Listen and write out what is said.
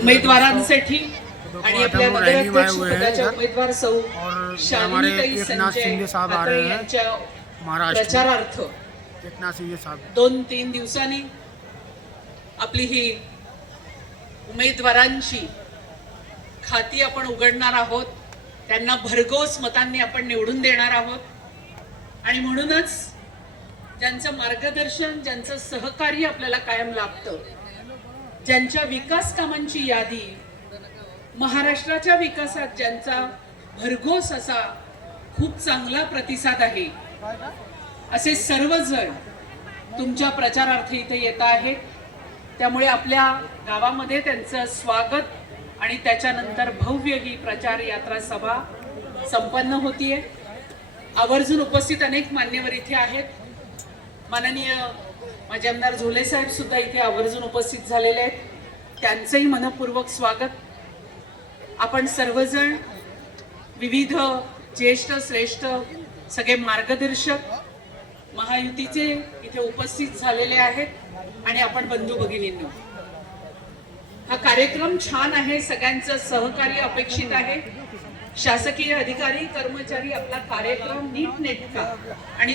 उमेदवारांसाठी आणि आपल्या नगराध्यक्ष पदाच्या उमेदवार सौ शालिनीताई संजय ठाकरे यांच्या प्रचारार्थ 2-3 दिवसांनी आपली ही उमेदवारांची खाती आपण उघडणार आहोत. त्यांना भरघोस मतांनी आपण निवडून देणार आहोत आणि म्हणूनच ज्यांचं मार्गदर्शन, ज्यांचं सहकार्य आपल्याला कायम लाभतं, ज्यांच्या विकास कामांची यादी, महाराष्ट्राच्या विकासात ज्यांचा भरघोस असा खूप चांगला प्रतिसाद आहे, असे सर्वजण तुमच्या प्रचारार्थ इथे येत आहेत. त्यामुळे आपल्या गावामध्ये त्यांचं स्वागत आणि त्याच्यानंतर भव्य ही प्रचार यात्रा सभा संपन्न होतीये. आवर्जून उपस्थित अनेक मान्यवर इथे आहेत. माननीय माझे आमदार झोले साहेब सुद्धा इथे आवर्जून उपस्थित झालेले आहेत. त्यांचंही मनपूर्वक स्वागत. आपण सर्वजण विविध ज्येष्ठ श्रेष्ठ सगळे मार्गदर्शक महायुतीचे इथे उपस्थित झालेले आहेत आणि आपण बंधू भगिनींनो, हा कार्यक्रम छान आहे. सगळ्यांचं सहकार्य अपेक्षित आहे. शासकीय अधिकारी कर्मचारी आपला कार्यक्रम नीटनेटका आणि